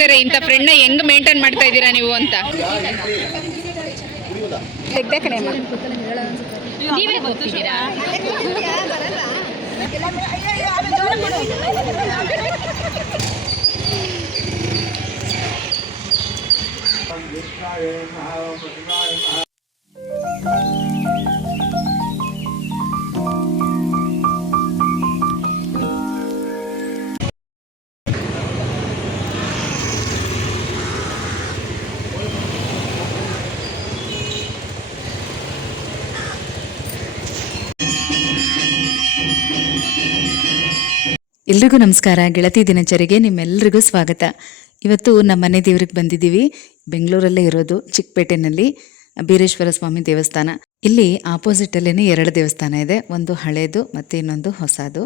ಕೇಳ್ತಾರೆ ಇಂಥ ಫ್ರೆಂಡ್ನ ಹೆಂಗ್ ಮೇಂಟೈನ್ ಮಾಡ್ತಾ ಇದ್ದೀರಾ ನೀವು ಅಂತ. ನೀವೇ ಗೊತ್ತಿದ್ದೀರಾ? ಎಲ್ರಿಗೂ ನಮಸ್ಕಾರ. ಗೆಳತಿ ದಿನಚರಿಗೆ ನಿಮ್ಮೆಲ್ಲರಿಗೂ ಸ್ವಾಗತ. ಇವತ್ತು ನಮ್ಮ ಮನೆ ದೇವ್ರಿಗೆ ಬಂದಿದ್ದೀವಿ. ಬೆಂಗಳೂರಲ್ಲೇ ಇರೋದು, ಚಿಕ್ಕಪೇಟೆನಲ್ಲಿ ಬೀರೇಶ್ವರ ಸ್ವಾಮಿ ದೇವಸ್ಥಾನ. ಇಲ್ಲಿ ಆಪೋಸಿಟಲ್ಲೇ 2 ದೇವಸ್ಥಾನ ಇದೆ, ಒಂದು ಹಳೇದು ಮತ್ತು ಇನ್ನೊಂದು ಹೊಸದು.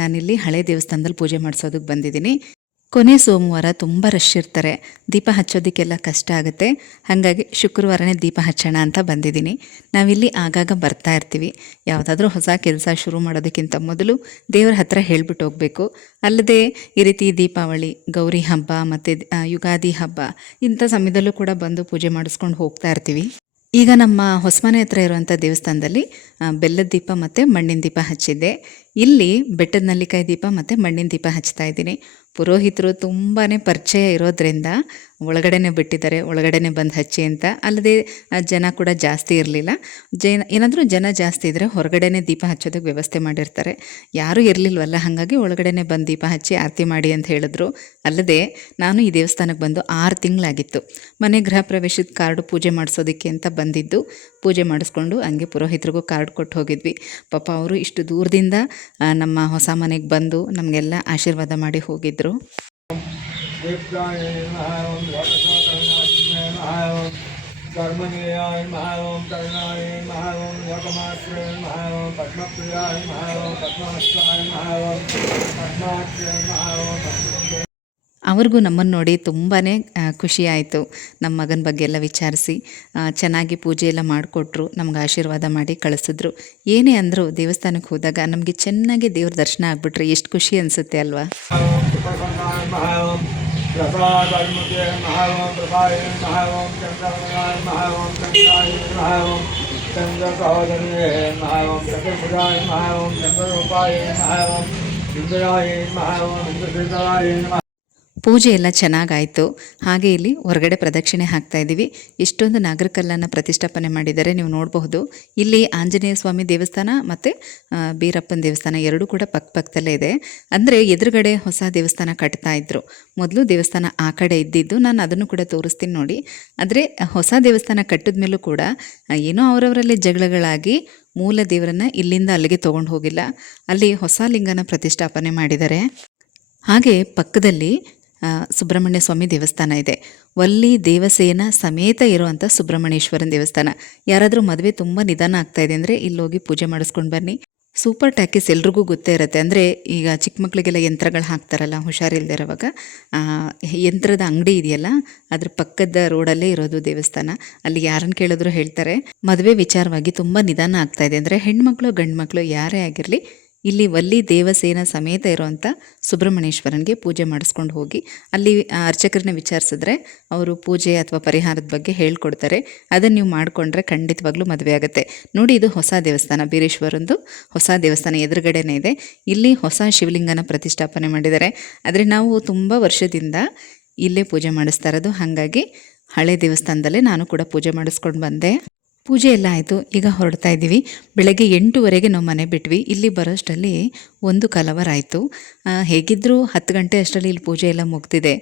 ನಾನಿಲ್ಲಿ ಹಳೆ ದೇವಸ್ಥಾನದಲ್ಲಿ ಪೂಜೆ ಮಾಡಿಸೋದಕ್ಕೆ ಬಂದಿದ್ದೀನಿ. ಕೊನೆ ಸೋಮವಾರ ತುಂಬ ರಶ್ ಇರ್ತಾರೆ, ದೀಪ ಹಚ್ಚೋದಕ್ಕೆಲ್ಲ ಕಷ್ಟ ಆಗುತ್ತೆ. ಹಾಗಾಗಿ ಶುಕ್ರವಾರನೇ ದೀಪ ಹಚ್ಚೋಣ ಅಂತ ಬಂದಿದ್ದೀನಿ. ನಾವಿಲ್ಲಿ ಆಗಾಗ ಬರ್ತಾ ಇರ್ತೀವಿ. ಯಾವುದಾದ್ರೂ ಹೊಸ ಕೆಲಸ ಶುರು ಮಾಡೋದಕ್ಕಿಂತ ಮೊದಲು ದೇವರ ಹತ್ರ ಹೇಳ್ಬಿಟ್ಟು ಹೋಗಬೇಕು. ಅಲ್ಲದೆ ಈ ರೀತಿ ದೀಪಾವಳಿ, ಗೌರಿ ಹಬ್ಬ ಮತ್ತು ಯುಗಾದಿ ಹಬ್ಬ ಇಂಥ ಸಮಯದಲ್ಲೂ ಕೂಡ ಬಂದು ಪೂಜೆ ಮಾಡಿಸ್ಕೊಂಡು ಹೋಗ್ತಾ ಇರ್ತೀವಿ. ಈಗ ನಮ್ಮ ಹೊಸಮನೆ ಹತ್ರ ಇರುವಂಥ ದೇವಸ್ಥಾನದಲ್ಲಿ ಬೆಲ್ಲದ ದೀಪ ಮತ್ತು ಮಣ್ಣಿನ ದೀಪ ಹಚ್ಚಿದ್ದೆ. ಇಲ್ಲಿ ಬೆಟ್ಟದ ನಲ್ಲಿಕಾಯಿ ದೀಪ ಮತ್ತು ಮಣ್ಣಿನ ದೀಪ ಹಚ್ತಾ ಇದ್ದೀನಿ. ಪುರೋಹಿತರು ತುಂಬಾ ಪರಿಚಯ ಇರೋದ್ರಿಂದ ಒಳಗಡೆನೆ ಬಿಟ್ಟಿದ್ದಾರೆ, ಒಳಗಡೆನೆ ಬಂದು ಹಚ್ಚಿ ಅಂತ. ಅಲ್ಲದೆ ಜನ ಕೂಡ ಜಾಸ್ತಿ ಇರಲಿಲ್ಲ. ಏನಾದರೂ ಜನ ಜಾಸ್ತಿ ಇದ್ದರೆ ಹೊರಗಡೆನೆ ದೀಪ ಹಚ್ಚೋದಕ್ಕೆ ವ್ಯವಸ್ಥೆ ಮಾಡಿರ್ತಾರೆ. ಯಾರೂ ಇರಲಿಲ್ವಲ್ಲ, ಹಾಗಾಗಿ ಒಳಗಡೆನೆ ಬಂದು ದೀಪ ಹಚ್ಚಿ ಆರತಿ ಮಾಡಿ ಅಂತ ಹೇಳಿದ್ರು. ಅಲ್ಲದೆ ನಾನು ಈ ದೇವಸ್ಥಾನಕ್ಕೆ ಬಂದು 6 ತಿಂಗಳಾಗಿತ್ತು. ಮನೆ ಗೃಹ ಪ್ರವೇಶದ ಕಾರ್ಡು ಪೂಜೆ ಮಾಡಿಸೋದಕ್ಕೆ ಅಂತ ಬಂದಿದ್ದು. ಪೂಜೆ ಮಾಡಿಸ್ಕೊಂಡು ಹಂಗೆ ಪುರೋಹಿತರಿಗೂ ಕಾರ್ಡ್ ಕೊಟ್ಟು ಹೋಗಿದ್ವಿ. ಪಾಪ ಅವರು ಇಷ್ಟು ದೂರದಿಂದ ನಮ್ಮ ಹೊಸ ಮನೆಗೆ ಬಂದು ನಮಗೆಲ್ಲ ಆಶೀರ್ವಾದ ಮಾಡಿ ಹೋಗಿದ್ರು. ಅವ್ರಿಗೂ ನಮ್ಮನ್ನು ನೋಡಿ ತುಂಬಾ ಖುಷಿ ಆಯಿತು. ನಮ್ಮ ಮಗನ ಬಗ್ಗೆ ಎಲ್ಲ ವಿಚಾರಿಸಿ ಚೆನ್ನಾಗಿ ಪೂಜೆ ಎಲ್ಲ ಮಾಡಿಕೊಟ್ರು, ನಮ್ಗೆ ಆಶೀರ್ವಾದ ಮಾಡಿ ಕಳಿಸಿದ್ರು. ಏನೇ ಅಂದರೂ ದೇವಸ್ಥಾನಕ್ಕೆ ಹೋದಾಗ ನಮಗೆ ಚೆನ್ನಾಗಿ ದೇವ್ರ ದರ್ಶನ ಆಗಿಬಿಟ್ರೆ ಎಷ್ಟು ಖುಷಿ ಅನಿಸುತ್ತೆ ಅಲ್ವಾ. ಪೂಜೆ ಎಲ್ಲ ಚೆನ್ನಾಗಾಯಿತು. ಹಾಗೆ ಇಲ್ಲಿ ಹೊರಗಡೆ ಪ್ರದಕ್ಷಿಣೆ ಹಾಕ್ತಾ ಇದ್ದೀವಿ. ಇಷ್ಟೊಂದು ನಾಗರಕಲ್ಲನ್ನು ಪ್ರತಿಷ್ಠಾಪನೆ ಮಾಡಿದ್ದಾರೆ, ನೀವು ನೋಡಬಹುದು. ಇಲ್ಲಿ ಆಂಜನೇಯ ಸ್ವಾಮಿ ದೇವಸ್ಥಾನ ಮತ್ತು ಬೀರಪ್ಪನ ದೇವಸ್ಥಾನ ಎರಡೂ ಕೂಡ ಪಕ್ಕದಲ್ಲೇ ಇದೆ. ಅಂದರೆ ಎದುರುಗಡೆ ಹೊಸ ದೇವಸ್ಥಾನ ಕಟ್ತಾ ಇದ್ರು. ಮೊದಲು ದೇವಸ್ಥಾನ ಆ ಕಡೆ ಇದ್ದಿದ್ದು, ನಾನು ಅದನ್ನು ಕೂಡ ತೋರಿಸ್ತೀನಿ ನೋಡಿ. ಆದರೆ ಹೊಸ ದೇವಸ್ಥಾನ ಕಟ್ಟಿದ ಮೇಲೂ ಕೂಡ ಏನೋ ಅವರವರಲ್ಲೇ ಜಗಳಗಳಾಗಿ ಮೂಲ ದೇವರನ್ನು ಇಲ್ಲಿಂದ ಅಲ್ಲಿಗೆ ತೊಗೊಂಡು ಹೋಗಿಲ್ಲ. ಅಲ್ಲಿ ಹೊಸ ಲಿಂಗನ ಪ್ರತಿಷ್ಠಾಪನೆ ಮಾಡಿದ್ದಾರೆ. ಹಾಗೆ ಪಕ್ಕದಲ್ಲಿ ಸುಬ್ರಹ್ಮಣ್ಯ ಸ್ವಾಮಿ ದೇವಸ್ಥಾನ ಇದೆ. ವಲ್ಲಿ ದೇವಸೇನ ಸಮೇತ ಇರುವಂಥ ಸುಬ್ರಹ್ಮಣ್ಯೇಶ್ವರನ ದೇವಸ್ಥಾನ. ಯಾರಾದರೂ ಮದುವೆ ತುಂಬ ನಿಧಾನ ಆಗ್ತಾ ಇದೆ ಅಂದರೆ ಇಲ್ಲೋಗಿ ಪೂಜೆ ಮಾಡಿಸ್ಕೊಂಡು ಬನ್ನಿ. ಸೂಪರ್ ಟ್ಯಾಕಿಸ್ ಎಲ್ರಿಗೂ ಗೊತ್ತೇ ಇರುತ್ತೆ. ಅಂದರೆ ಈಗ ಚಿಕ್ಕ ಮಕ್ಕಳಿಗೆಲ್ಲ ಯಂತ್ರಗಳು ಹಾಕ್ತಾರಲ್ಲ ಹುಷಾರಿಲ್ಲದೆ ಇರೋವಾಗ, ಯಂತ್ರದ ಅಂಗಡಿ ಇದೆಯಲ್ಲ ಅದ್ರ ಪಕ್ಕದ ರೋಡಲ್ಲೇ ಇರೋದು ದೇವಸ್ಥಾನ. ಅಲ್ಲಿ ಯಾರನ್ನು ಕೇಳಿದ್ರು ಹೇಳ್ತಾರೆ, ಮದುವೆ ವಿಚಾರವಾಗಿ ತುಂಬ ನಿಧಾನ ಆಗ್ತಾ ಇದೆ ಅಂದರೆ ಹೆಣ್ಮಕ್ಳು ಗಂಡು ಮಕ್ಕಳು ಯಾರೇ ಆಗಿರಲಿ ಇಲ್ಲಿ ವಲ್ಲಿ ದೇವಸೇನ ಸಮೇತ ಇರುವಂಥ ಸುಬ್ರಹ್ಮಣ್ಯೇಶ್ವರನಿಗೆ ಪೂಜೆ ಮಾಡಿಸ್ಕೊಂಡು ಹೋಗಿ ಅಲ್ಲಿ ಅರ್ಚಕರನ್ನ ವಿಚಾರಿಸಿದ್ರೆ ಅವರು ಪೂಜೆ ಅಥವಾ ಪರಿಹಾರದ ಬಗ್ಗೆ ಹೇಳ್ಕೊಡ್ತಾರೆ. ಅದನ್ನು ನೀವು ಮಾಡಿಕೊಂಡ್ರೆ ಖಂಡಿತವಾಗ್ಲೂ ಮದುವೆ ಆಗುತ್ತೆ. ನೋಡಿ, ಇದು ಹೊಸ ದೇವಸ್ಥಾನ, ಬೀರೇಶ್ವರಂದು ಹೊಸ ದೇವಸ್ಥಾನ ಎದುರುಗಡೆನೇ ಇದೆ. ಇಲ್ಲಿ ಹೊಸ ಶಿವಲಿಂಗನ ಪ್ರತಿಷ್ಠಾಪನೆ ಮಾಡಿದ್ದಾರೆ. ಆದರೆ ನಾವು ತುಂಬ ವರ್ಷದಿಂದ ಇಲ್ಲೇ ಪೂಜೆ ಮಾಡಿಸ್ತಾ ಇರೋದು, ಹಾಗಾಗಿ ಹಳೆ ದೇವಸ್ಥಾನದಲ್ಲೇ ನಾನು ಕೂಡ ಪೂಜೆ ಮಾಡಿಸ್ಕೊಂಡು ಬಂದೆ. ಪೂಜೆ ಎಲ್ಲ ಆಯಿತು. ಈಗ ಹೊರಡ್ತಾ ಇದ್ದೀವಿ. ಬೆಳಗ್ಗೆ 8:00 ನಾವು ಮನೆ ಬಿಟ್ವಿ. ಇಲ್ಲಿ ಬರೋಷ್ಟರಲ್ಲಿ 1 ಕಲವರ್ ಆಯಿತು. ಹೇಗಿದ್ದರೂ 10 ಗಂಟೆ ಅಷ್ಟರಲ್ಲಿ ಇಲ್ಲಿ ಪೂಜೆ ಎಲ್ಲ ಮುಗ್ದಿದೆ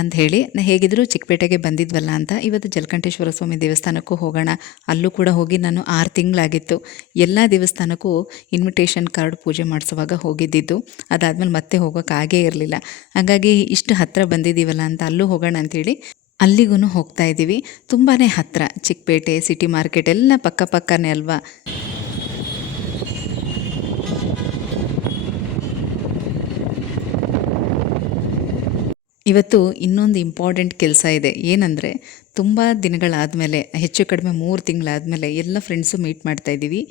ಅಂತ ಹೇಳಿ ಹೇಗಿದ್ದರೂ ಚಿಕ್ಕಪೇಟೆಗೆ ಬಂದಿದ್ವಲ್ಲ ಅಂತ ಇವತ್ತು ಜಲಕಂಠೇಶ್ವರ ಸ್ವಾಮಿ ದೇವಸ್ಥಾನಕ್ಕೂ ಹೋಗೋಣ. ಅಲ್ಲೂ ಕೂಡ ಹೋಗಿ ನಾನು 6 ತಿಂಗಳಾಗಿತ್ತು. ಎಲ್ಲ ದೇವಸ್ಥಾನಕ್ಕೂ ಇನ್ವಿಟೇಷನ್ ಕಾರ್ಡ್ ಪೂಜೆ ಮಾಡಿಸುವಾಗ ಹೋಗಿದ್ದಿದ್ದು. ಅದಾದಮೇಲೆ ಮತ್ತೆ ಹೋಗೋಕ್ಕಾಗೇ ಇರಲಿಲ್ಲ. ಹಾಗಾಗಿ ಇಷ್ಟು ಹತ್ತಿರ ಬಂದಿದ್ದೀವಲ್ಲ ಅಂತ ಅಲ್ಲೂ ಹೋಗೋಣ ಅಂಥೇಳಿ ಅಲ್ಲಿಗೂ ಹೋಗ್ತಾ ಇದ್ದೀವಿ. ತುಂಬಾ ಹತ್ತಿರ, ಚಿಕ್ಕಪೇಟೆ, ಸಿಟಿ ಮಾರ್ಕೆಟ್ ಎಲ್ಲ ಪಕ್ಕನೇ ಅಲ್ವಾ. ಇವತ್ತು ಇನ್ನೊಂದು ಇಂಪಾರ್ಟೆಂಟ್ ಕೆಲಸ ಇದೆ. ಏನಂದರೆ ತುಂಬ ದಿನಗಳಾದಮೇಲೆ, ಹೆಚ್ಚು ಕಡಿಮೆ 3 ತಿಂಗಳಾದಮೇಲೆ ಎಲ್ಲ ಫ್ರೆಂಡ್ಸು ಮೀಟ್ ಮಾಡ್ತಾ ಇದ್ದೀವಿ.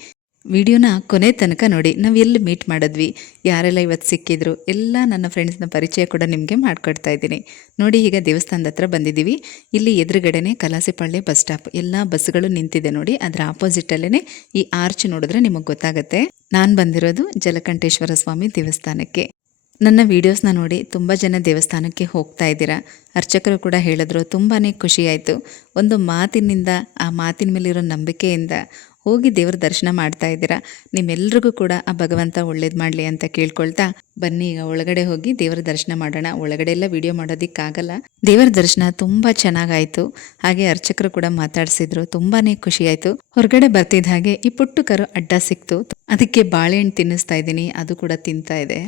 ವಿಡಿಯೋನ ಕೊನೆ ತನಕ ನೋಡಿ. ನಾವು ಎಲ್ಲಿ ಮೀಟ್ ಮಾಡಿದ್ವಿ, ಯಾರೆಲ್ಲ ಇವತ್ತು ಸಿಕ್ಕಿದ್ರು, ಎಲ್ಲ ನನ್ನ ಫ್ರೆಂಡ್ಸ್ನ ಪರಿಚಯ ಕೂಡ ನಿಮಗೆ ಮಾಡಿಕೊಡ್ತಾ ಇದ್ದೀನಿ ನೋಡಿ. ಈಗ ದೇವಸ್ಥಾನದ ಹತ್ರ ಬಂದಿದ್ದೀವಿ. ಇಲ್ಲಿ ಎದುರುಗಡೆನೆ ಕಲಾಸಿಪಾಳ್ಯ ಬಸ್ ಸ್ಟಾಪ್, ಎಲ್ಲ ಬಸ್ಗಳು ನಿಂತಿದೆ ನೋಡಿ. ಅದರ ಆಪೋಸಿಟಲ್ಲೇ ಈ ಆರ್ಚ್ ನೋಡಿದ್ರೆ ನಿಮಗೆ ಗೊತ್ತಾಗುತ್ತೆ. ನಾನು ಬಂದಿರೋದು ಜಲಕಂಠೇಶ್ವರ ಸ್ವಾಮಿ ದೇವಸ್ಥಾನಕ್ಕೆ. ನನ್ನ ವೀಡಿಯೋಸ್ನ ನೋಡಿ ತುಂಬ ಜನ ದೇವಸ್ಥಾನಕ್ಕೆ ಹೋಗ್ತಾ ಇದ್ದೀರಾ. ಅರ್ಚಕರು ಕೂಡ ಹೇಳಿದ್ರು, ತುಂಬಾ ಖುಷಿಯಾಯಿತು. ಒಂದು ಮಾತಿನಿಂದ, ಆ ಮಾತಿನ ಮೇಲಿರೋ ನಂಬಿಕೆಯಿಂದ ಹೋಗಿ ದೇವರ ದರ್ಶನ ಮಾಡ್ತಾ ಇದ್ದೀರಾ. ನಿಮ್ಮೆಲ್ರಿಗೂ ಕೂಡ ಆ ಭಗವಂತ ಒಳ್ಳೇದು ಮಾಡಲಿ ಅಂತ ಕೇಳ್ಕೊಳ್ತಾ ಬನ್ನಿ ಈಗ ಒಳಗಡೆ ಹೋಗಿ ದೇವರ ದರ್ಶನ ಮಾಡೋಣ. ಒಳಗಡೆ ಎಲ್ಲ ವಿಡಿಯೋ ಮಾಡೋದಕ್ಕಾಗಲ್ಲ. ದೇವರ ದರ್ಶನ ತುಂಬ ಚೆನ್ನಾಗಾಯಿತು. ಹಾಗೆ ಅರ್ಚಕರು ಕೂಡ ಮಾತಾಡಿಸಿದ್ರು, ತುಂಬಾ ಖುಷಿಯಾಯಿತು. ಹೊರಗಡೆ ಬರ್ತಿದ್ದ ಹಾಗೆ ಈ ಪುಟ್ಟು ಕರು ಅಡ್ಡ ಸಿಕ್ತು. ಅದಕ್ಕೆ ಬಾಳೆಹಣ್ಣು ತಿನ್ನಿಸ್ತಾ ಇದ್ದೀನಿ, ಅದು ಕೂಡ ತಿಂತಾ ಇದೆ.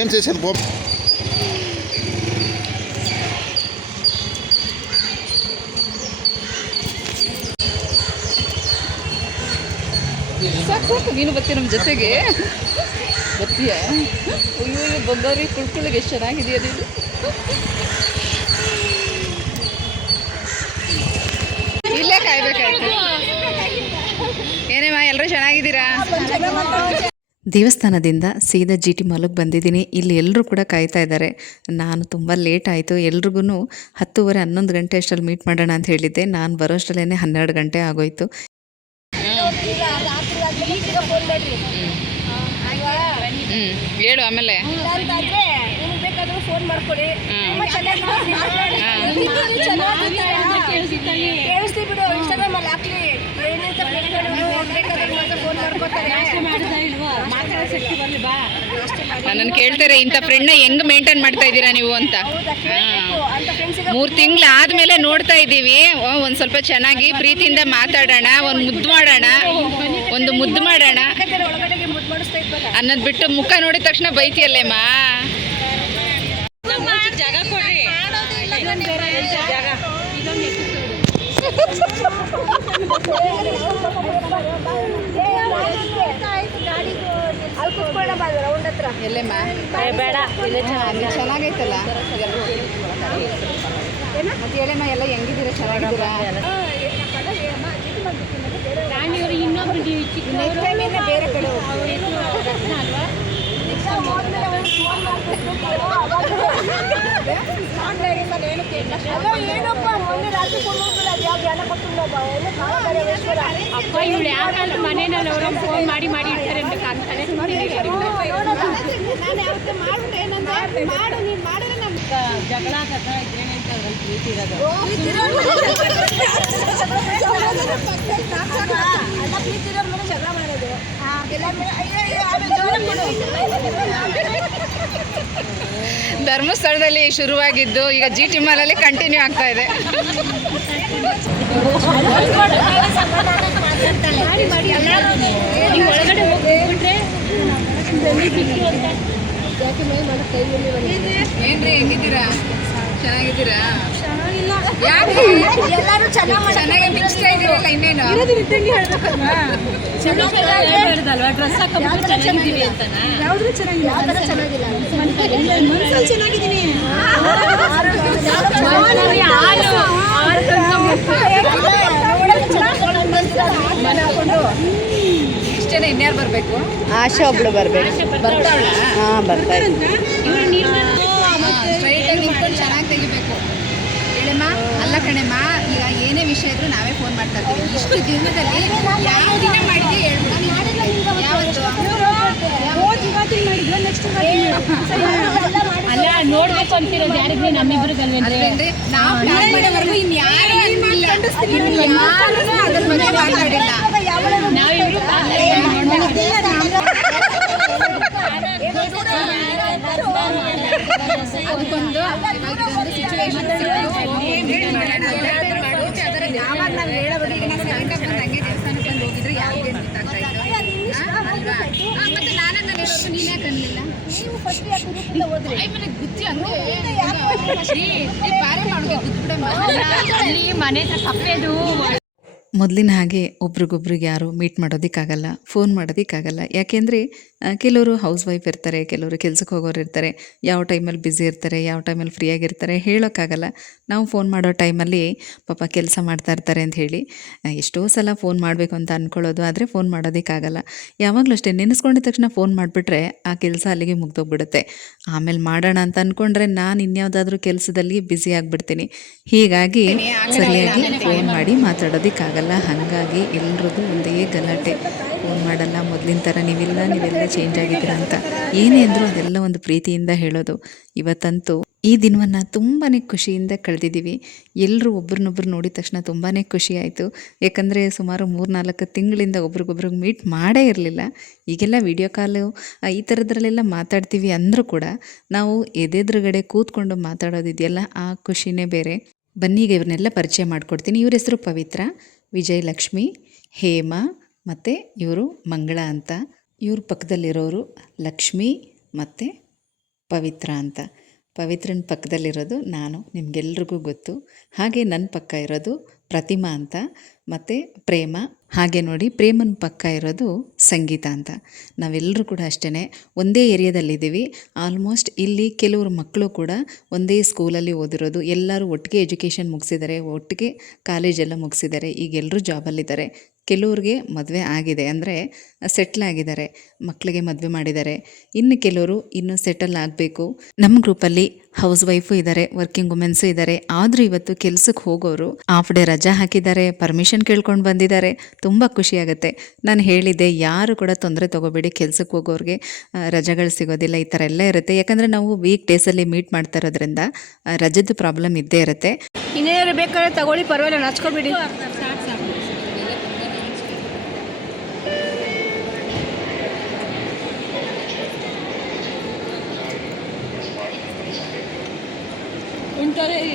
ఏం చేశాను పో ಸಾಕು ನೀನು ಬರ್ತೀಯ ನಮ್ಮ ಜೊತೆಗೆ. ಬರ್ತೀಯ? ಅಯ್ಯೋ ಬಂಗಾರಿ ಕುಳ್ಕೊಳ್ಳಿಗೆ ಎಷ್ಟು ಚೆನ್ನಾಗಿದೆಯಾ ನೀನು. ಇಲ್ಲೇ ಕಾಯ್ಬೇಕಾಯ್ತು. ಏನೇಮ್ಮ ಎಲ್ಲರೂ ಚೆನ್ನಾಗಿದ್ದೀರಾ? ದೇವಸ್ಥಾನದಿಂದ ಸೀದಾ GT ಮಾಲ್ಗೆ ಬಂದಿದ್ದೀನಿ. ಇಲ್ಲಿ ಎಲ್ಲರೂ ಕೂಡ ಕಾಯ್ತಾ ಇದ್ದಾರೆ. ನಾನು ತುಂಬ ಲೇಟ್ ಆಯಿತು. ಎಲ್ರಿಗೂ 10:30 11 ಗಂಟೆ ಅಷ್ಟರಲ್ಲಿ ಮೀಟ್ ಮಾಡೋಣ ಅಂತ ಹೇಳಿದ್ದೆ. ನಾನು ಬರೋಷ್ಟರಲ್ಲೇ 12 ಗಂಟೆ ಆಗೋಯ್ತು. ಹೇಳು ಆಮೇಲೆ. ಫೋನ್ ಮಾಡ್ಕೊಳ್ಳಿ. ಕೇಳಿಸ್ತಿ ಬಿಡು, ಇನ್ಸ್ಟಾಗ್ರಾಮ್ ಅಲ್ಲಿ ಹಾಕ್ಲಿ. ಏನಂತ ಫೋನ್ ಮಾಡ್ಕೊತಾರೆ. ನನ್ನ ಕೇಳ್ತಾರೆ, ಇಂಥ ಫ್ರೆಂಡ್ನ ಹೆಂಗ್ ಮೇಂಟೈನ್ ಮಾಡ್ತಾ ಇದ್ದೀರಾ ನೀವು ಅಂತ. 3 ತಿಂಗಳು ಆದ್ಮೇಲೆ ನೋಡ್ತಾ ಇದ್ದೀವಿ. ಒಂದ್ ಸ್ವಲ್ಪ ಚೆನ್ನಾಗಿ ಪ್ರೀತಿಯಿಂದ ಮಾತಾಡೋಣ, ಒಂದು ಮುದ್ದು ಮಾಡೋಣ ಅನ್ನೋದು ಬಿಟ್ಟು ಮುಖ ನೋಡಿದ ತಕ್ಷಣ ಬೈತಿಯಲ್ಲೇಮ್ಮ. ಜಾಗ ಕೊಡ್ರಿ. ಎಲ್ಲೇಮ್ಮ? ಬೇಡ, ಚೆನ್ನಾಗೈತಲ್ಲ. ಮತ್ತೆ ಹೇಳಮ್ಮ, ಎಲ್ಲ ಹೆಂಗಿದ್ದೀರಾ? ಚೆನ್ನಾಗಿದ್ದೀರಾ? ಬೇರೆ ಕಡೆ ಏನಪ್ಪ ಮೊನ್ನೆ ರಾತ್ರಿ ಜ್ಞಾನ ಅಪ್ಪ ಇವಳು ಯಾಕಂತ ಮನೆಯಲ್ಲಿ ಅವರು ಫೋನ್ ಮಾಡಿ ಇಡ್ತಾರೆ ಅಂತ ಕಾಣ್ತಾನೆ. ಜಗಳ ಇದ್ರೇನಂತ ಅದ್ರಲ್ಲಿ ಪ್ರೀತಿ ಇರೋದು. ಜಗಳ ಮಾಡೋದು. ಧರ್ಮಸ್ಥಳದಲ್ಲಿ ಶುರುವಾಗಿದ್ದು ಈಗ GT ಮಾಲಲ್ಲಿ ಕಂಟಿನ್ಯೂ ಆಗ್ತಾ ಇದೆ. ಒಳಗಡೆ ಹೋಗ್ಬಿಟ್ರೆ ಏನ್ರಿ, ಹೆಂಗಿದ್ದೀರಾ? ಚೆನ್ನಾಗಿದ್ದೀರಾ? ಎಲ್ಲರೂ ಚೆನ್ನಾಗಿ ಮಿಕ್ಸ್ತಾ ಇದ್ದೀರಲ್ಲ, ಇನ್ನೇನು ಹೇಳ್ದಲ್ವಾ ಡ್ರೆಸ್ ಹಾಕೊಂಡ್ಬಿಟ್ಟು ಚೆನ್ನಾಗಿದ್ದೀವಿ ಅಂತನಾ? ಯಾವ್ದು ಚೆನ್ನಾಗಿಲ್ಲ, ಚೆನ್ನಾಗಿಲ್ಲ. ಚೆನ್ನಾಗಿದ್ದೀನಿ. ಇಷ್ಟೇನೆ, ಇನ್ಯಾರು ಬರಬೇಕು? ಆಶಾ ಒಬ್ಳು ಬರಬೇಕು. ಬರ್ತಾವಳ? ಹಾಂ, ಬರ್ತಾರೆ. ಸ್ಟ್ರೈಟಾಗಿ ನಿಂತ್ಕೊಂಡು ಚೆನ್ನಾಗಿ ತೆಗಿಬೇಕು. ಹೇಳಮ್ಮ. ಅಲ್ಲ ಕಣೆಮ್ಮ, ಈಗ ಏನೇ ವಿಷಯ ಇದ್ರೂ ನಾವೇ ಫೋನ್ ಮಾಡ್ತಾ ಇರ್ತೀವಿ. ಇಷ್ಟು ದಿನದಲ್ಲಿ ಯಾವ ದಿನ ಮಾಡಿದ್ವಿ ಹೇಳ್ಬಿಡು. ಯಾವತ್ತು? ಅಲ್ಲ, ನೋಡ್ಬೇಕು ಅಂತಿರೋದು ಯಾರಿಗೂ ನಮ್ಮಿಬ್ರಿಗಲ್ವೇನ್ರಿ? ನಾವು ಪ್ಲಾನ್ ಮಾಡೋವರೆಗೂ ಇನ್ಯಾರು ಅಂದಿಲ್ಲ, ಇನ್ಯಾರು ಅದ್ರ ಬಗ್ಗೆ ಮಾತಾಡಿಲ್ಲ. ನಾವಿಬ್ರು ಅದಕ್ಕೊಂದು ಸಿಚುವೇಶನ್ ಯಾವಾಗ ನಾವು ಹೇಳೋದು. ಈಗ ನಾವು ಸೆಲೆಕ್ಟ್ ಬಂದು ಹಂಗೆ ದೇವಸ್ಥಾನಕ್ಕೆ ಬಂದು ಹೋಗಿದ್ರೆ ಯಾವ್ದು ಗೊತ್ತಾಗ್ತಾ ಇತ್ತು ಅಲ್ವಾ? ಮತ್ತೆ ನಾನನ್ನ ಹೇಳೋದು ನೀನೇ ಕನ್ನಲಿಲ್ಲ. ಗುತ್ತಿ ಹಂಗೆ ಬಾರೆ ಮಾಡೋಕೆ ಗುದ್ಬಿಡಮ್ಮ. ಅಲ್ಲಿ ಮನೆ ಹತ್ರ ಸಪ್ಪೆದು ಮೊದಲಿನ ಹಾಗೆ ಒಬ್ರಿಗೊಬ್ರಿಗೆ ಯಾರು ಮೀಟ್ ಮಾಡೋದಕ್ಕಾಗಲ್ಲ, ಫೋನ್ ಮಾಡೋದಕ್ಕಾಗಲ್ಲ. ಯಾಕೆಂದರೆ ಕೆಲವರು ಹೌಸ್ ವೈಫ್ ಇರ್ತಾರೆ, ಕೆಲವರು ಕೆಲ್ಸಕ್ಕೆ ಹೋಗೋರು ಇರ್ತಾರೆ, ಯಾವ ಟೈಮಲ್ಲಿ ಬ್ಯುಸಿ ಇರ್ತಾರೆ, ಯಾವ ಟೈಮಲ್ಲಿ ಫ್ರೀಯಾಗಿರ್ತಾರೆ ಹೇಳೋಕ್ಕಾಗಲ್ಲ. ನಾವು ಫೋನ್ ಮಾಡೋ ಟೈಮಲ್ಲಿ ಪಾಪ ಕೆಲಸ ಮಾಡ್ತಾ ಇರ್ತಾರೆ ಅಂತ ಹೇಳಿ ಎಷ್ಟೋ ಸಲ ಫೋನ್ ಮಾಡಬೇಕು ಅಂತ ಅಂದ್ಕೊಳ್ಳೋದು, ಆದರೆ ಫೋನ್ ಮಾಡೋದಕ್ಕಾಗಲ್ಲ. ಯಾವಾಗಲೂ ಅಷ್ಟೇ, ನೆನೆಸ್ಕೊಂಡಿದ ತಕ್ಷಣ ಫೋನ್ ಮಾಡಿಬಿಟ್ರೆ ಆ ಕೆಲಸ ಅಲ್ಲಿಗೆ ಮುಗ್ದೋಗ್ಬಿಡುತ್ತೆ. ಆಮೇಲೆ ಮಾಡೋಣ ಅಂತ ಅಂದ್ಕೊಂಡ್ರೆ ನಾನು ಇನ್ಯಾವುದಾದ್ರೂ ಕೆಲಸದಲ್ಲಿ ಬ್ಯುಸಿ ಆಗಿಬಿಡ್ತೀನಿ. ಹೀಗಾಗಿ ಸರಿಯಾಗಿ ಫೋನ್ ಮಾಡಿ ಮಾತಾಡೋದಕ್ಕಾಗಲ್ಲ. ಹಾಗಾಗಿ ಎಲ್ರಿಗೂ ಒಂದೇ ಗಲಾಟೆ, ಫೋನ್ ಮಾಡಲ್ಲ, ಮೊದಲಿನ ಥರ ನೀವೆಲ್ಲ ಚೇಂಜ್ ಆಗಿದ್ದೀರಾ ಅಂತ ಏನೇ ಅಂದರೂ ಅದೆಲ್ಲ ಒಂದು ಪ್ರೀತಿಯಿಂದ ಹೇಳೋದು. ಇವತ್ತಂತೂ ಈ ದಿನವನ್ನು ತುಂಬಾ ಖುಷಿಯಿಂದ ಕಳೆದಿದ್ದೀವಿ. ಎಲ್ಲರೂ ಒಬ್ರನ್ನೊಬ್ರು ನೋಡಿದ ತಕ್ಷಣ ತುಂಬಾ ಖುಷಿ ಆಯಿತು. ಯಾಕಂದರೆ ಸುಮಾರು 3-4 ತಿಂಗಳಿಂದ ಒಬ್ರಿಗೊಬ್ರಿಗೆ ಮೀಟ್ ಮಾಡೇ ಇರಲಿಲ್ಲ. ಈಗೆಲ್ಲ ವಿಡಿಯೋ ಕಾಲು ಈ ಥರದ್ರಲ್ಲೆಲ್ಲ ಮಾತಾಡ್ತೀವಿ ಅಂದರೂ ಕೂಡ ನಾವು ಎದೆದುರುಗಡೆ ಕೂತ್ಕೊಂಡು ಮಾತಾಡೋದಿದೆಯಲ್ಲ, ಆ ಖುಷಿನೇ ಬೇರೆ. ಬನ್ನಿ ಈಗ ಇವ್ರನ್ನೆಲ್ಲ ಪರಿಚಯ ಮಾಡಿಕೊಡ್ತೀನಿ. ಇವ್ರ ಹೆಸರು ಪವಿತ್ರ, ವಿಜಯಲಕ್ಷ್ಮಿ, ಹೇಮಾ ಮತ್ತು ಇವರು ಮಂಗಳ ಅಂತ. ಇವ್ರ ಪಕ್ಕದಲ್ಲಿರೋರು ಲಕ್ಷ್ಮಿ ಮತ್ತು ಪವಿತ್ರ ಅಂತ. ಪವಿತ್ರನ ಪಕ್ಕದಲ್ಲಿರೋದು ನಾನು, ನಿಮಗೆಲ್ರಿಗೂ ಗೊತ್ತು. ಹಾಗೆ ನನ್ನ ಪಕ್ಕ ಇರೋದು ಪ್ರತಿಮಾ ಅಂತ ಮತ್ತು ಪ್ರೇಮ. ಹಾಗೆ ನೋಡಿ ಪ್ರೇಮನ ಪಕ್ಕ ಇರೋದು ಸಂಗೀತ ಅಂತ. ನಾವೆಲ್ಲರೂ ಕೂಡ ಅಷ್ಟೇ ಒಂದೇ ಏರಿಯಾದಲ್ಲಿದ್ದೀವಿ. ಆಲ್ಮೋಸ್ಟ್ ಇಲ್ಲಿ ಕೆಲವರು ಮಕ್ಕಳು ಕೂಡ ಒಂದೇ ಸ್ಕೂಲಲ್ಲಿ ಓದಿರೋದು, ಎಲ್ಲರೂ ಒಟ್ಟಿಗೆ ಎಜುಕೇಷನ್ ಮುಗಿಸಿದ್ದಾರೆ, ಒಟ್ಟಿಗೆ ಕಾಲೇಜೆಲ್ಲ ಮುಗಿಸಿದ್ದಾರೆ. ಈಗ ಎಲ್ಲರೂ ಜಾಬಲ್ಲಿದ್ದಾರೆ. ಕೆಲವ್ರಿಗೆ ಮದುವೆ ಆಗಿದೆ, ಅಂದರೆ ಸೆಟ್ಲ್ ಆಗಿದ್ದಾರೆ, ಮಕ್ಕಳಿಗೆ ಮದುವೆ ಮಾಡಿದ್ದಾರೆ. ಇನ್ನು ಕೆಲವರು ಇನ್ನೂ ಸೆಟಲ್ ಆಗಬೇಕು. ನಮ್ಮ ಗ್ರೂಪಲ್ಲಿ ಹೌಸ್ ವೈಫು ಇದ್ದಾರೆ, ವರ್ಕಿಂಗ್ ವುಮೆನ್ಸು ಇದ್ದಾರೆ. ಆದರೂ ಇವತ್ತು ಕೆಲಸಕ್ಕೆ ಹೋಗೋರು ಹಾಫ್ ಡೇ ರಜಾ ಹಾಕಿದ್ದಾರೆ, ಪರ್ಮಿಷನ್ ಕೇಳ್ಕೊಂಡು ಬಂದಿದ್ದಾರೆ. ತುಂಬ ಖುಷಿಯಾಗುತ್ತೆ. ನಾನು ಹೇಳಿದ್ದೆ, ಯಾರು ಕೂಡ ತೊಂದರೆ ತೊಗೋಬೇಡಿ, ಕೆಲಸಕ್ಕೆ ಹೋಗೋರಿಗೆ ರಜೆಗಳು ಸಿಗೋದಿಲ್ಲ, ಈ ಥರ ಎಲ್ಲ ಇರುತ್ತೆ. ಯಾಕಂದರೆ ನಾವು ವೀಕ್ ಡೇಸಲ್ಲಿ ಮೀಟ್ ಮಾಡ್ತಾ ಇರೋದ್ರಿಂದ ರಜದ್ದು ಪ್ರಾಬ್ಲಮ್ ಇದ್ದೇ ಇರುತ್ತೆ. ಇನ್ನೇನಾದ್ರು ಬೇಕಾದ್ರೆ ತಗೊಳ್ಳಿ, ಪರವಾಗಿಲ್ಲ, ನಾಚ್ಕೊಬೇಡಿ.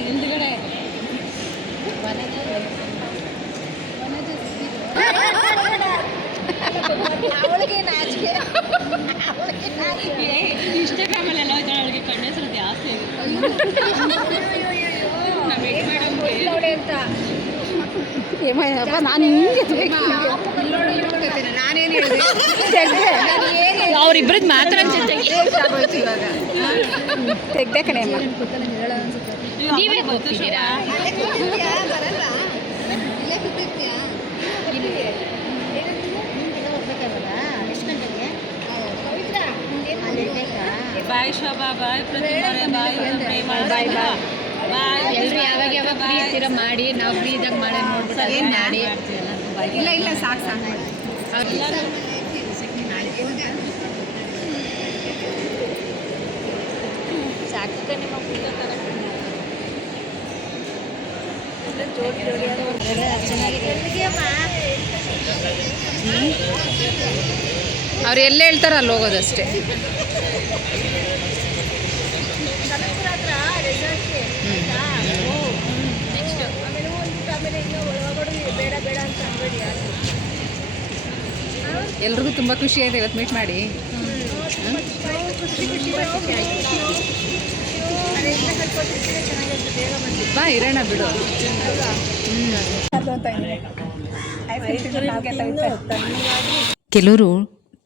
ಹಿಂದ್ಗಡೆ ಅವಳಿಗೆ ನಾಚಿಕೆ, ಇನ್ಸ್ಟಾಗ್ರಾಮಲ್ಲೆಲ್ಲ ಹೋಯ್ತಾಳೆ, ಅವಳಿಗೆ ಕಣ್ಣೆಸರು ಜಾಸ್ತಿ ಅಂತ ನಾನು ಹಿಂಗೆ ನಾನೇನು ಹೇಳಿದೆ, ಅವ್ರಿಬ್ರದ್ದು ಮಾತ್ರ ತೆಗ್ದೆ ಕಣೆ ಅಮ್ಮ. ನೀವೇ ಹೋಗ್ತಿದ್ದೀರಾ? ಬಾಯ್ ಶೋಭಾ, ಬಾಯ್ ಪ್ರತಿಮಾ, ಬಾಯ್ ಪ್ರೇಮಾ, ಬಾಯ್ ಬಾಯ್. ಎಲ್ಲರೂ ಯಾವಾಗ ಯಾವಾಗ ಫ್ರೀ ಇರ್ತೀರ ಮಾಡಿ, ನಾವು ಫ್ರೀ ಇದ್ದಾಗ ಮಾಡಿ ನೋಡ್ಬಿಟ್ಟು ಮಾಡಿ. ಇಲ್ಲ ಸಾಕು ಸಾಕು ನಿಮ್ಮ ಅವ್ರು ಎಲ್ಲಿ ಹೇಳ್ತಾರೋ ಅಲ್ಲಿ ಹೋಗೋದಷ್ಟೇ. ಎಲ್ರಿಗೂ ತುಂಬ ಖುಷಿಯಾಗಿದೆ ಇವತ್ತು ಮೀಟ್ ಮಾಡಿ. ಬಾ ಇರೋಣ ಬಿಡು. ಕೆಲವರು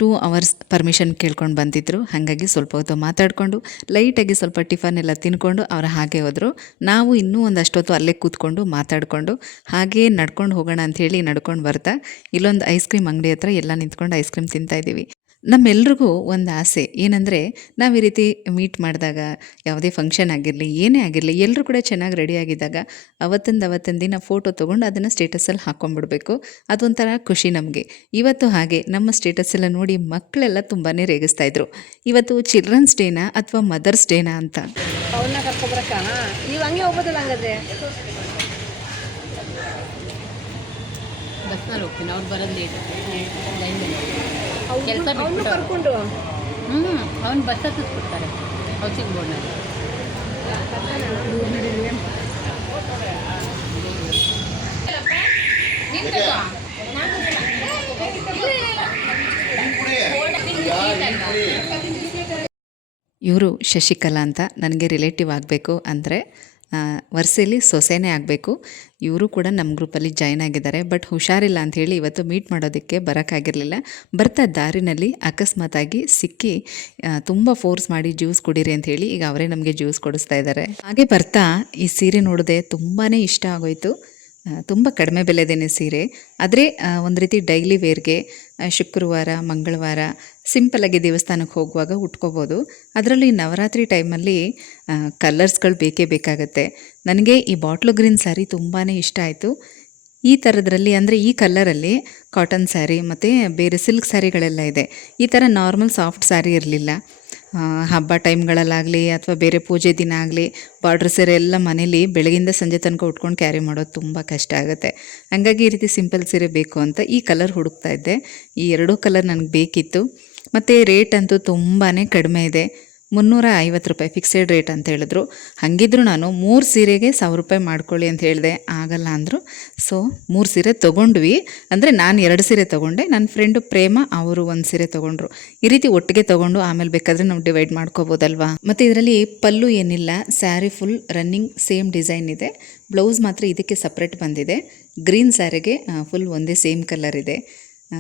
2 ಅವರ್ಸ್ ಪರ್ಮಿಷನ್ ಕೇಳ್ಕೊಂಡು ಬಂದಿದ್ದರು. ಹಾಗಾಗಿ ಸ್ವಲ್ಪ ಹೊತ್ತು ಮಾತಾಡಿಕೊಂಡು ಲೈಟಾಗಿ ಸ್ವಲ್ಪ ಟಿಫನ್ ಎಲ್ಲ ತಿನ್ಕೊಂಡು ಅವ್ರು ಹಾಗೆ ಹೋದರು. ನಾವು ಇನ್ನೂ ಒಂದಷ್ಟೊತ್ತು ಅಲ್ಲೇ ಕೂತ್ಕೊಂಡು ಮಾತಾಡಿಕೊಂಡು ಹಾಗೇ ನಡ್ಕೊಂಡು ಹೋಗೋಣ ಅಂಥೇಳಿ ನಡ್ಕೊಂಡು ಬರ್ತಾ ಇಲ್ಲೊಂದು ಐಸ್ ಕ್ರೀಮ್ ಅಂಗಡಿ ಹತ್ರ ಎಲ್ಲ ನಿಂತ್ಕೊಂಡು ಐಸ್ ಕ್ರೀಮ್ ತಿಂತಾಯಿದ್ದೀವಿ. ನಮ್ಮೆಲ್ರಿಗೂ ಒಂದು ಆಸೆ ಏನಂದರೆ, ನಾವು ಈ ರೀತಿ ಮೀಟ್ ಮಾಡಿದಾಗ ಯಾವುದೇ ಫಂಕ್ಷನ್ ಆಗಿರಲಿ, ಏನೇ ಆಗಿರಲಿ, ಎಲ್ಲರೂ ಕೂಡ ಚೆನ್ನಾಗಿ ರೆಡಿಯಾಗಿದ್ದಾಗ ಅವತ್ತಿನ ದಿನ ಫೋಟೋ ತೊಗೊಂಡು ಅದನ್ನು ಸ್ಟೇಟಸಲ್ಲಿ ಹಾಕ್ಕೊಂಡ್ಬಿಡ್ಬೇಕು. ಅದೊಂಥರ ಖುಷಿ ನಮಗೆ. ಇವತ್ತು ಹಾಗೆ ನಮ್ಮ ಸ್ಟೇಟಸ್ ಎಲ್ಲ ನೋಡಿ ಮಕ್ಕಳೆಲ್ಲ ತುಂಬಾ ರೇಗಿಸ್ತಾಯಿದ್ರು. ಇವತ್ತು ಚಿಲ್ಡ್ರನ್ಸ್ ಡೇನಾ ಅಥವಾ ಮದರ್ಸ್ ಡೇನಾ ಅಂತ. ಅವನ್ನ ಕರ್ಕೊಬರಕ್ಕ ನೀವು ಹಂಗೆ ಹೋಗ್ಬೋದಲ್ಲ. ಹಂಗಾದ್ರೆ ಬಸ್ನಲ್ಲಿ ಹೋಗ್ತೀನಿ, ಅವ್ರು ಬರೋದು ಲೇಟ್. ಕೆಲಸ ಅವನು ಕರ್ಕೊಂಡು ಅವ್ನು ಬಸ್ ಹತ್ತಿಸ್ಬಿಡ್ತಾರೆ ಹೌಸಿಂಗ್ ಬೋರ್ಡ್ನಲ್ಲಿ. ಇವರು ಶಶಿಕಲಾ ಅಂತ, ನನಗೆ ರಿಲೇಟಿವ್ ಆಗಬೇಕು ಅಂದರೆ ವರ್ಷದಲ್ಲಿ ಸೊಸೆನೇ ಆಗಬೇಕು. ಇವರು ಕೂಡ ನಮ್ಮ ಗ್ರೂಪಲ್ಲಿ ಜಾಯ್ನ್ ಆಗಿದ್ದಾರೆ. ಬಟ್ ಹುಷಾರಿಲ್ಲ ಅಂಥೇಳಿ ಇವತ್ತು ಮೀಟ್ ಮಾಡೋದಕ್ಕೆ ಬರೋಕ್ಕಾಗಿರಲಿಲ್ಲ. ಬರ್ತಾ ದಾರಿನಲ್ಲಿ ಅಕಸ್ಮಾತಾಗಿ ಸಿಕ್ಕಿ ತುಂಬ ಫೋರ್ಸ್ ಮಾಡಿ ಜ್ಯೂಸ್ ಕುಡೀರಿ ಅಂಥೇಳಿ ಈಗ ಅವರೇ ನಮಗೆ ಜ್ಯೂಸ್ ಕೊಡಿಸ್ತಾ ಇದ್ದಾರೆ. ಹಾಗೆ ಬರ್ತಾ ಈ ಸೀರೆ ನೋಡಿದೆ, ತುಂಬಾ ಇಷ್ಟ ಆಗೋಯಿತು. ತುಂಬ ಕಡಿಮೆ ಬೆಲೆದೇನೆ ಸೀರೆ, ಆದರೆ ಒಂದು ರೀತಿ ಡೈಲಿ ವೇರ್ಗೆ ಶುಕ್ರವಾರ ಮಂಗಳವಾರ ಸಿಂಪಲ್ಲಾಗಿ ದೇವಸ್ಥಾನಕ್ಕೆ ಹೋಗುವಾಗ ಉಟ್ಕೋಬೋದು. ಅದರಲ್ಲೂ ಈ ನವರಾತ್ರಿ ಟೈಮಲ್ಲಿ ಕಲರ್ಸ್ಗಳು ಬೇಕೇ ಬೇಕಾಗತ್ತೆ. ನನಗೆ ಈ ಬಾಟ್ಲು ಗ್ರೀನ್ ಸ್ಯಾರಿ ತುಂಬಾ ಇಷ್ಟ ಆಯಿತು. ಈ ಥರದ್ರಲ್ಲಿ ಅಂದರೆ ಈ ಕಲರಲ್ಲಿ ಕಾಟನ್ ಸ್ಯಾರಿ ಮತ್ತು ಬೇರೆ ಸಿಲ್ಕ್ ಸ್ಯಾರಿಗಳೆಲ್ಲ ಇದೆ. ಈ ಥರ ನಾರ್ಮಲ್ ಸಾಫ್ಟ್ ಸ್ಯಾರಿ ಇರಲಿಲ್ಲ. ಹಬ್ಬ ಟೈಮ್ಗಳಲ್ಲಾಗಲಿ ಅಥವಾ ಬೇರೆ ಪೂಜೆ ದಿನ ಆಗಲಿ ಬಾರ್ಡ್ರ್ ಸೀರೆ ಎಲ್ಲ ಮನೇಲಿ ಬೆಳಗಿಂದ ಸಂಜೆ ತನಕ ಉಟ್ಕೊಂಡು ಕ್ಯಾರಿ ಮಾಡೋದು ತುಂಬ ಕಷ್ಟ ಆಗುತ್ತೆ. ಹಾಗಾಗಿ ಈ ರೀತಿ ಸಿಂಪಲ್ ಸೀರೆ ಬೇಕು ಅಂತ ಈ ಕಲರ್ ಹುಡುಕ್ತಾ ಇದ್ದೆ. ಈ ಎರಡೂ ಕಲರ್ ನನಗೆ ಬೇಕಿತ್ತು. ಮತ್ತು ರೇಟ್ ಅಂತೂ ತುಂಬಾ ಕಡಿಮೆ ಇದೆ, 350 ರೂಪಾಯಿ ಫಿಕ್ಸೆಡ್ ರೇಟ್ ಅಂತ ಹೇಳಿದ್ರು. ಹಾಗಿದ್ರು ನಾನು 3 ಸೀರೆಗೆ 1000 ರೂಪಾಯಿ ಮಾಡ್ಕೊಳ್ಳಿ ಅಂತ ಹೇಳಿದೆ. ಆಗಲ್ಲ ಅಂದರು. ಸೊ 3 ಸೀರೆ ತೊಗೊಂಡ್ವಿ. ಅಂದರೆ ನಾನು 2 ಸೀರೆ ತೊಗೊಂಡೆ, ನನ್ನ ಫ್ರೆಂಡು ಪ್ರೇಮ ಅವರು 1 ಸೀರೆ ತೊಗೊಂಡ್ರು. ಈ ರೀತಿ ಒಟ್ಟಿಗೆ ತೊಗೊಂಡು ಆಮೇಲೆ ಬೇಕಾದರೆ ನಾವು ಡಿವೈಡ್ ಮಾಡ್ಕೋಬೋದಲ್ವಾ. ಮತ್ತು ಇದರಲ್ಲಿ ಪಲ್ಲು ಏನಿಲ್ಲ, sari full running same design ಇದೆ. ಬ್ಲೌಸ್ ಮಾತ್ರ ಇದಕ್ಕೆ ಸಪ್ರೇಟ್ ಬಂದಿದೆ. ಗ್ರೀನ್ ಸ್ಯಾರಿಗೆ ಫುಲ್ ಒಂದೇ ಸೇಮ್ ಕಲರ್ ಇದೆ.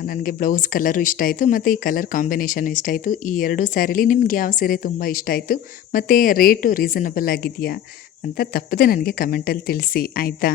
ನನಗೆ ಬ್ಲೌಸ್ ಕಲರು ಇಷ್ಟ ಆಯಿತು ಮತ್ತು ಈ ಕಲರ್ ಕಾಂಬಿನೇಷನ್ ಇಷ್ಟ ಆಯಿತು. ಈ 2 ಸ್ಯಾರಿಲಿ ನಿಮ್ಗೆ ಯಾವ ಸೀರೆ ತುಂಬ ಇಷ್ಟ ಆಯಿತು ಮತ್ತು ರೇಟು ರೀಸನಬಲ್ ಆಗಿದೆಯಾ ಅಂತ ತಪ್ಪದೆ ನನಗೆ ಕಮೆಂಟಲ್ಲಿ ತಿಳಿಸಿ, ಆಯಿತಾ.